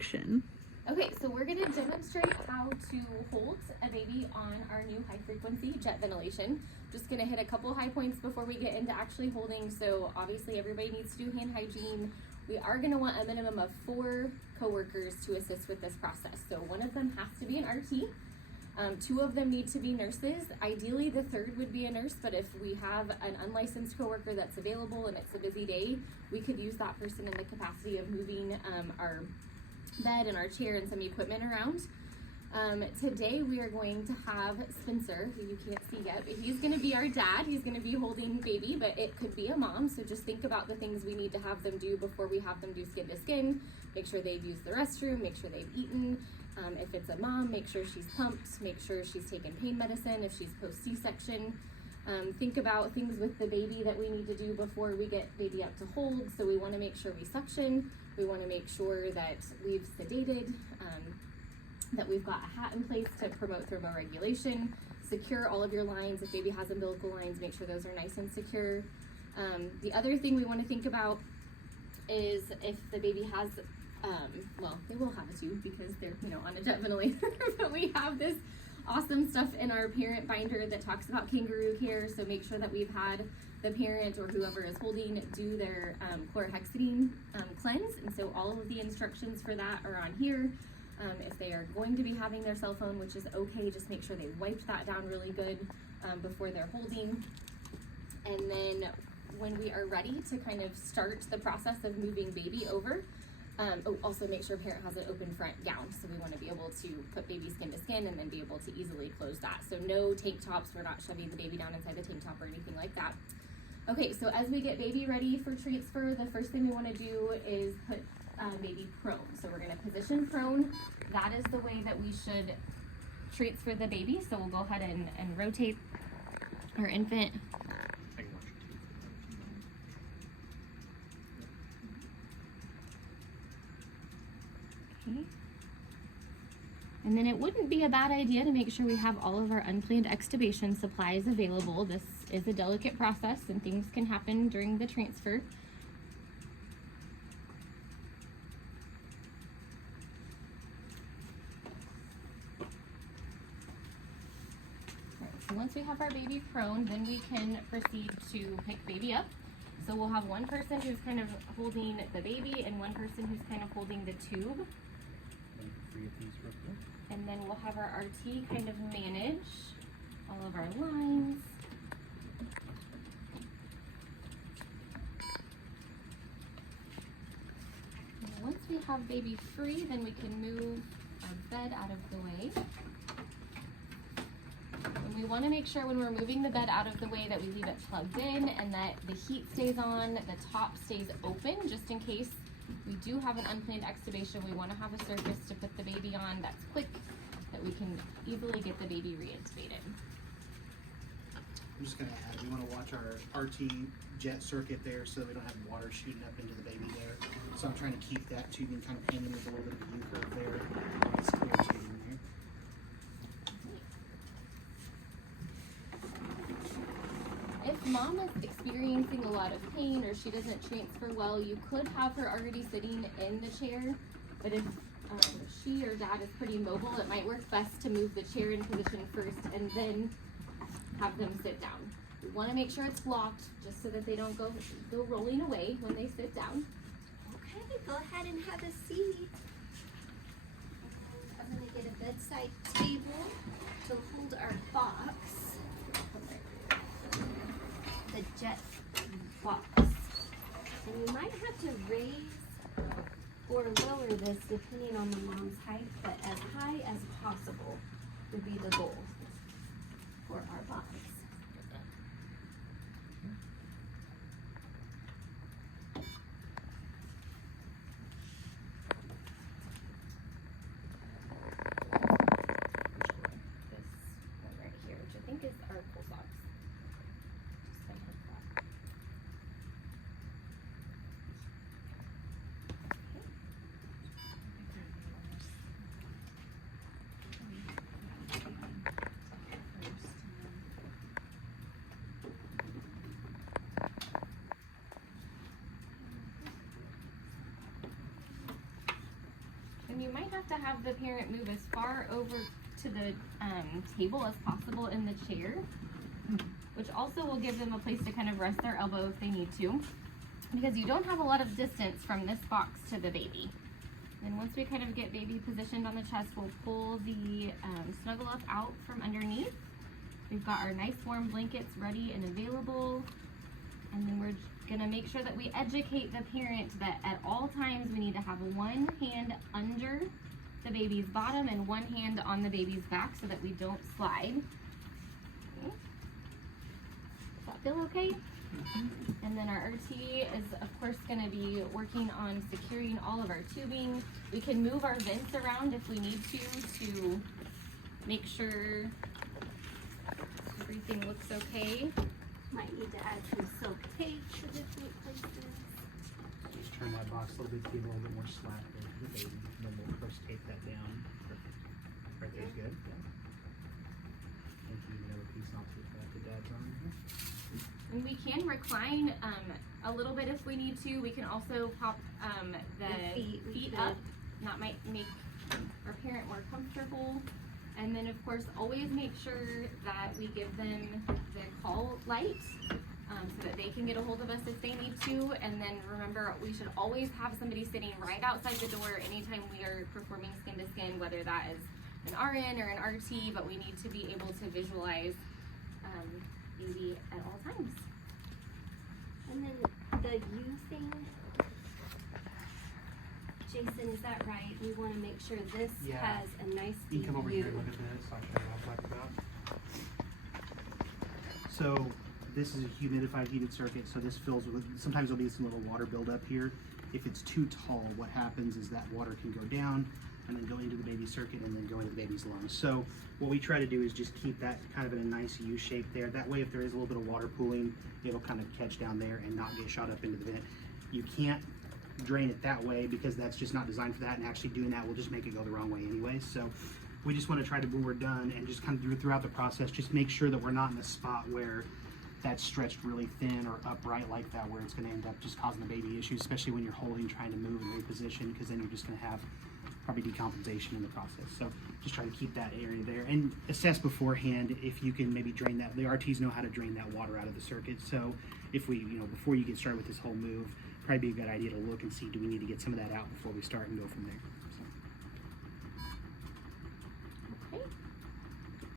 Okay, so we're going to demonstrate how to hold a baby on our new high frequency jet ventilation. Just going to hit a couple high points before we get into actually holding. So obviously everybody needs to do hand hygiene. We are going to want a minimum of 4 coworkers to assist with this process. So one of them has to be an RT. 2 of them need to be nurses. Ideally, the 3rd would be a nurse, but if we have an unlicensed coworker that's available and it's a busy day, we could use that person in the capacity of moving our bed and our chair and some equipment around. Today we are going to have Spencer, who you can't see yet, but he's going to be our dad. He's going to be holding baby, but it could be a mom. So just think about the things we need to have them do before we have them do skin to skin. Make sure they've used the restroom, make sure they've eaten. If it's a mom, make sure she's pumped, make sure she's taken pain medicine if she's post C-section. Think about things with the baby that we need to do before we get baby up to hold. So we want to make sure we suction. We want to make sure that we've sedated, that we've got a hat in place to promote thermoregulation. Secure all of your lines. If baby has umbilical lines, make sure those are nice and secure. The other thing we want to think about is if the baby has, well, they will have a tube because they're, on a jet ventilator, but we have this awesome stuff in our parent binder that talks about kangaroo care. So make sure that we've had the parent or whoever is holding do their chlorhexidine cleanse. And so all of the instructions for that are on here. If they are going to be having their cell phone, which is okay, just make sure they wiped that down really good before they're holding. And then when we are ready to kind of start the process of moving baby over, also make sure parent has an open front gown. So we want to be able to put baby skin to skin and then be able to easily close that. So no tank tops, we're not shoving the baby down inside the tank top or anything like that. Okay, so as we get baby ready for transfer, the first thing we want to do is put baby prone. So we're going to position prone. That is the way that we should transfer the baby. So we'll go ahead and rotate our infant. Okay. And then it wouldn't be a bad idea to make sure we have all of our unplanned extubation supplies available. This is a delicate process and things can happen during the transfer. So once we have our baby prone, then we can proceed to pick baby up. So we'll have one person who's kind of holding the baby and one person who's kind of holding the tube. And then we'll have our RT kind of manage all of our lines. And once we have baby free, then we can move our bed out of the way. And we want to make sure when we're moving the bed out of the way that we leave it plugged in and that the heat stays on, the top stays open, just in case we do have an unplanned extubation. We want to have a surface to put the baby on that's quick, that we can easily get the baby reintubated. I'm just going to add, we want to watch our RT jet circuit there so we don't have water shooting up into the baby there. So I'm trying to keep that tubing kind of pinned with a little bit of a U-curve there. It's clear tubing there. If mom is experiencing a lot of pain or she doesn't transfer well, you could have her already sitting in the chair. But if she or dad is pretty mobile, it might work best to move the chair in position first and then have them sit down. We want to make sure it's locked just so that they don't go rolling away when they sit down. Okay, go ahead and have a seat. I'm going to get a bedside table to hold our box. The jet box. And you might have to raise or lower this depending on the mom's height, but as high as possible would be the goal for our box. This one right here, which I think is our pulse ox. you might have to have the parent move as far over to the table as possible in the chair, which also will give them a place to kind of rest their elbow if they need to, because you don't have a lot of distance from this box to the baby. Then once we kind of get baby positioned on the chest, we'll pull the snuggle up out from underneath. We've got our nice warm blankets ready and available. And then we're gonna make sure that we educate the parent that at all times we need to have one hand under the baby's bottom and one hand on the baby's back so that we don't slide. Okay. Does that feel okay? And then our RT is of course going to be working on securing all of our tubing. We can move our vents around if we need to make sure everything looks okay. Might need to add some silk tape to different places. Just turn that box a little bit to be a little bit more slack there for the baby. And then we'll first tape that down. Perfect. Right there's good. Yeah. Thank you. Another piece I'll take back to Dad's on here. And we can recline a little bit if we need to. We can also pop the feet up. That might make our parent more comfortable. And then of course, always make sure that we give them the call light so that they can get a hold of us if they need to. And then remember, we should always have somebody sitting right outside the door anytime we are performing skin to skin, whether that is an RN or an RT, but we need to be able to visualize baby at all times. And then the U thing, Jason, is that right? We want to make sure this Yeah. has a nice You deep can come over here and U. look at this. I'll show you what I'm talking about. So this is a humidified heated circuit. So this fills with, sometimes there'll be some little water buildup here. If it's too tall, what happens is that water can go down and then go into the baby circuit and then go into the baby's lungs. So what we try to do is just keep that kind of in a nice U shape there. That way if there is a little bit of water pooling, it'll kind of catch down there and not get shot up into the vent. You can't drain it that way because that's just not designed for that, and actually doing that will just make it go the wrong way anyway. So we just want to try to, when we're done and just kind of throughout the process, just make sure that we're not in a spot where that's stretched really thin or upright like that, where it's going to end up just causing the baby issues, especially when you're holding, trying to move and reposition, because then you're just going to have probably decompensation in the process. So just try to keep that area there and assess beforehand if you can maybe drain that. The RTs know how to drain that water out of the circuit. So if we, before you get started with this whole move, probably be a good idea to look and see, do we need to get some of that out before we start and go from there.